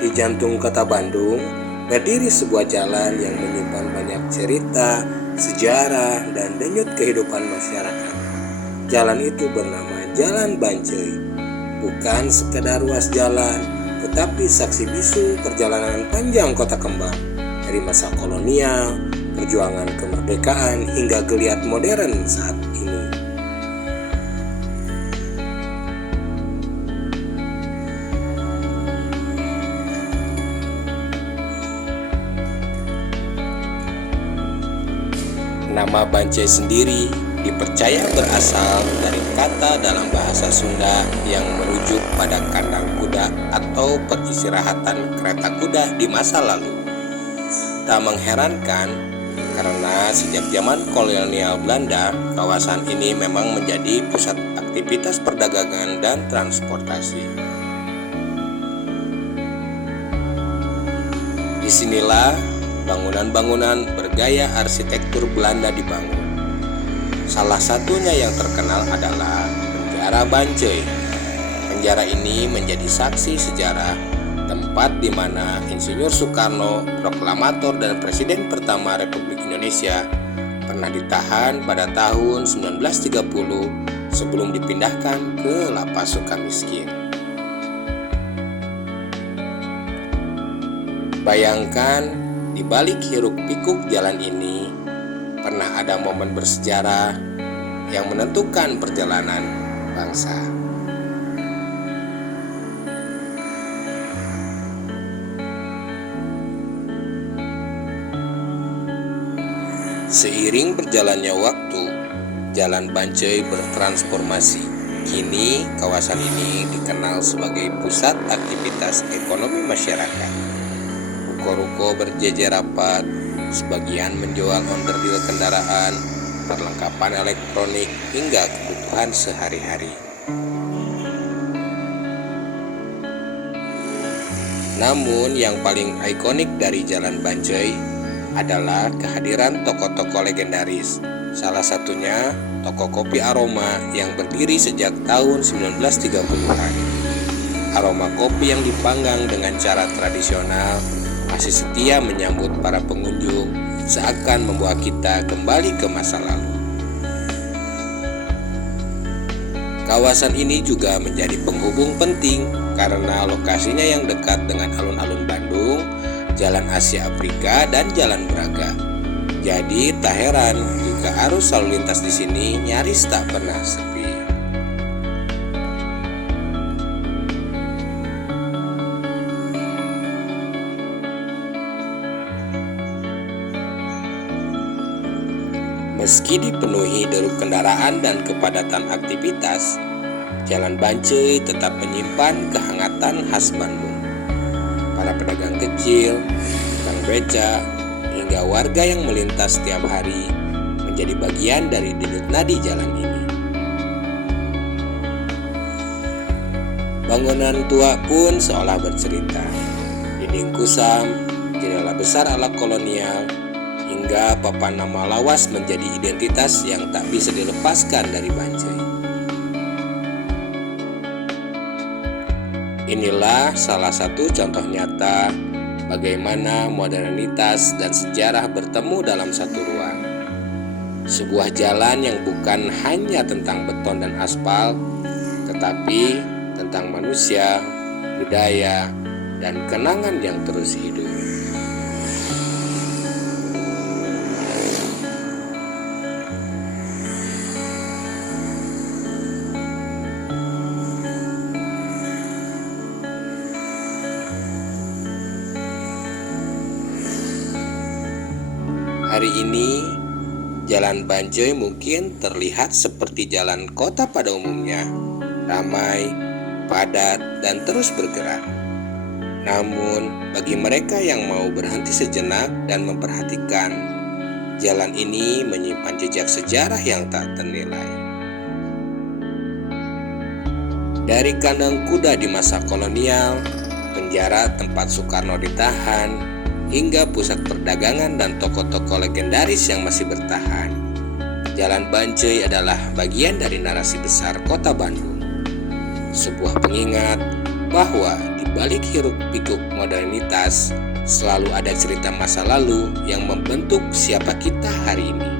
Di jantung kota Bandung, berdiri sebuah jalan yang menyimpan banyak cerita, sejarah, dan denyut kehidupan masyarakat. Jalan itu bernama Jalan Bancai. Bukan sekedar ruas jalan, tetapi saksi bisu perjalanan panjang kota kembang. Dari masa kolonial, perjuangan kemerdekaan, hingga geliat modern saat ini. Nama Bancai sendiri dipercaya berasal dari kata dalam bahasa Sunda yang merujuk pada kandang kuda atau peristirahatan kereta kuda di masa lalu. Tak mengherankan karena sejak zaman kolonial Belanda, kawasan ini memang menjadi pusat aktivitas perdagangan dan transportasi. Disinilah bangunan-bangunan bergaya arsitektur Belanda dibangun. Salah satunya yang terkenal adalah Penjara Bancai. Penjara ini menjadi saksi sejarah, tempat di mana Insinyur Soekarno, proklamator dan Presiden pertama Republik Indonesia, pernah ditahan pada tahun 1930 sebelum dipindahkan ke Lapas Sukamiskin. Bayangkan, di balik hiruk-pikuk jalan ini, pernah ada momen bersejarah yang menentukan perjalanan bangsa. Seiring berjalannya waktu, Jalan Bancai bertransformasi. Kini, kawasan ini dikenal sebagai pusat aktivitas ekonomi masyarakat. Ruko-ruko berjejer rapat, sebagian menjual onderdil kendaraan, perlengkapan elektronik, hingga kebutuhan sehari-hari. Namun yang paling ikonik dari Jalan Bancai adalah kehadiran tokoh-tokoh legendaris. Salah satunya toko kopi Aroma yang berdiri sejak tahun 1930-an. Aroma kopi yang dipanggang dengan cara tradisional masih setia menyambut para pengunjung, seakan membawa kita kembali ke masa lalu. Kawasan ini juga menjadi penghubung penting karena lokasinya yang dekat dengan alun-alun Bandung, Jalan Asia Afrika, dan Jalan Braga. Jadi tak heran jika arus lalu lintas di sini nyaris tak pernah sepi. Meski dipenuhi deru kendaraan dan kepadatan aktivitas, Jalan Bancai tetap menyimpan kehangatan khas Bandung. Para pedagang kecil, tukang beca, hingga warga yang melintas setiap hari menjadi bagian dari denyut nadi jalan ini. Bangunan tua pun seolah bercerita. Dinding kusam, jendela besar ala kolonial, hingga papan nama lawas menjadi identitas yang tak bisa dilepaskan dari Bancai. Inilah salah satu contoh nyata bagaimana modernitas dan sejarah bertemu dalam satu ruang. Sebuah jalan yang bukan hanya tentang beton dan aspal, tetapi tentang manusia, budaya, dan kenangan yang terus hidup. Hari ini, Jalan Bancai mungkin terlihat seperti jalan kota pada umumnya, ramai, padat, dan terus bergerak. Namun, bagi mereka yang mau berhenti sejenak dan memperhatikan, jalan ini menyimpan jejak sejarah yang tak ternilai. Dari kandang kuda di masa kolonial, penjara tempat Soekarno ditahan, hingga pusat perdagangan dan toko-toko legendaris yang masih bertahan, Jalan Bancai adalah bagian dari narasi besar kota Bandung. Sebuah pengingat bahwa di balik hiruk-pikuk modernitas, selalu ada cerita masa lalu yang membentuk siapa kita hari ini.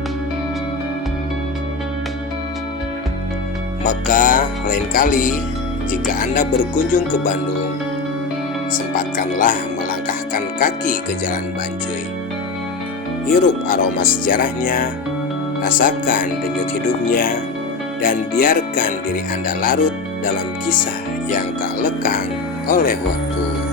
Maka lain kali jika Anda berkunjung ke Bandung, sempatkanlah melangkahkan kaki ke Jalan Banjoi. Hirup aroma sejarahnya, rasakan denyut hidupnya, dan biarkan diri Anda larut dalam kisah yang tak lekang oleh waktu.